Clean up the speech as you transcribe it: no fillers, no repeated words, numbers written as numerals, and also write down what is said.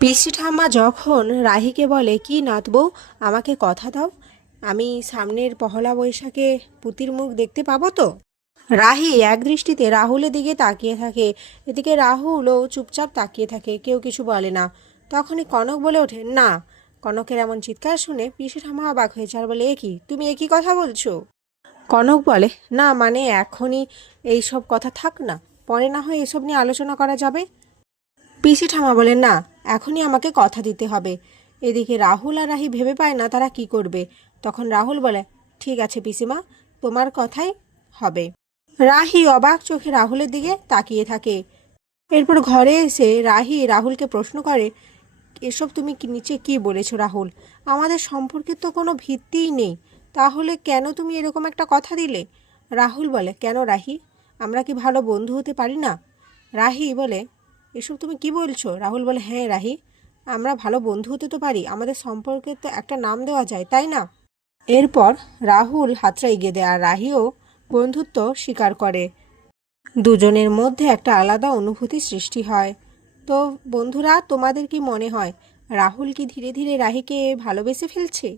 পিসি ঠাম্মা যখন রাহিকে বলে, কি নাত বউ, আমাকে কথা দাও, আমি সামনের পহলা বৈশাখে পুতির মুখ দেখতে পাবো তো? রাহি একদৃষ্টিতে রাহুলের দিকে তাকিয়ে থাকে। এদিকে রাহুলও চুপচাপ তাকিয়ে থাকে, কেউ কিছু বলে না। তখনই কনক বলে ওঠে, না। কনকের এমন চিৎকার শুনে পিসি ঠাম্মা অবাক হয়েছে আর বলে, তুমি একই কথা বলছো? কনক বলে, না মানে এখনই এইসব কথা থাক না, পরে না হয় এসব নিয়ে আলোচনা করা যাবে। পিসি ঠামা বলেন, না, এখনই আমাকে কথা দিতে হবে। এদিকে রাহুল আর রাহি ভেবে পায় না তারা কি করবে। তখন রাহুল বলে, ঠিক আছে পিসিমা, তোমার কথাই হবে। রাহি অবাক চোখে রাহুলের দিকে তাকিয়ে থাকে। এরপর ঘরে এসে রাহি রাহুলকে প্রশ্ন করে, এসব তুমি নিচে কি বলেছো রাহুল? আমাদের সম্পর্কের তো কোনো ভিত্তিই নেই, তাহলে কেন তুমি এরকম একটা কথা দিলে? রাহুল বলে, কেন রাহি, আমরা কি ভালো বন্ধু হতে পারি না? রাহি বলে, এসব তুমি কি বলছো? রাহুল বলে, হ্যাঁ রাহি, আমরা ভালো বন্ধু হতে তো পারি, আমাদের সম্পর্কে তো একটা নাম দেওয়া যায়, তাই না? এরপর রাহুল হাতটা এগিয়ে দেয় আর রাহিও বন্ধুত্ব স্বীকার করে। দুজনের মধ্যে একটা আলাদা অনুভূতি সৃষ্টি হয়। তো বন্ধুরা, তোমাদের কি মনে হয় রাহুল কি ধীরে ধীরে রাহিকে ভালোবেসে ফেলছে?